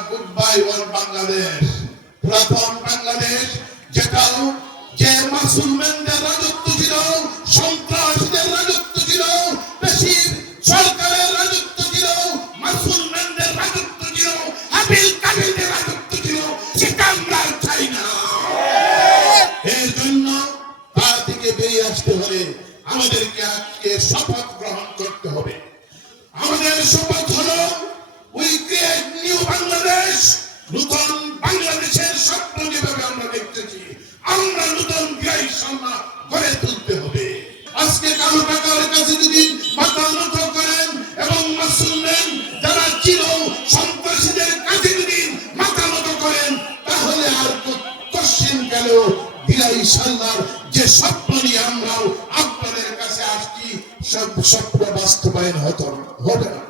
যে আমরা good bye one Bangladesh পুরাতন বাংলাদেশ যেটা যে মাসুলমেনদের রাজত্ব ছিল, সন্ত্রাসীদের রাজত্ব ছিল বেশি সরকারের রাজত্ব ছিল, মাসুলমেনদের রাজত্ব ছিল হাবিল কাবিলদের রাজত্ব ছিল, সেটা আমরা চাই না। এর জন্য তার থেকে বেরিয়ে আসতে হলে আমাদেরকে আজকে শপথ গ্রহণ করতে হবে। আমাদের শপথ হলো উই ক্রিয়েট বিআই গড়ে তুলতে হবে। আজকে কালো টাকার কাছে যদি মাথা নত করেন এবং মাসুলমেন যারা ছিল সন্ত্রাসীদের কাছে যদি মাথা নত করেন, তাহলে আর কোশ্চিন গেল বিলাই সাল্লার যে স্বপ্ন নিয়ে আমরাও আপনাদের কাছে আসছি, সব স্বপ্ন বাস্তবায়ন হতো হবে না।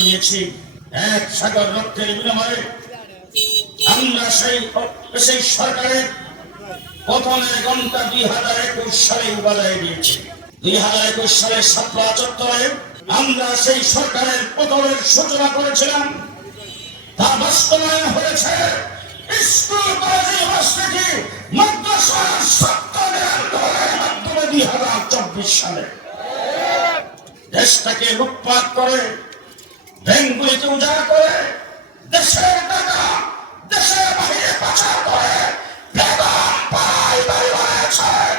দিয়েছি এক সাগর রক্তের বিনিময়ে আমরা সেই সেই সরকারের পতনের ঘণ্টা দুই হাজার একুশ সালে বাজায় দিয়েছি। দুই হাজার একুশ সালের সাতলা চত্বরে আমরা সেই সরকারের পতনের সূচনা করেছিলাম। তা বাস্তবায়ন হয়েছে। স্কুল, কলেজ, ইউনিভার্সিটি, মাদ্রাসা সত্তরের আন্দোলনের মাধ্যমে দুই হাজার চব্বিশ সালে দেশটাকে লুটপাট করে উজাড় করে দেশের টাকা দেশের বাহিরে পাচার করে বেতন পাড়ায় বাড়ি বানিয়েছেন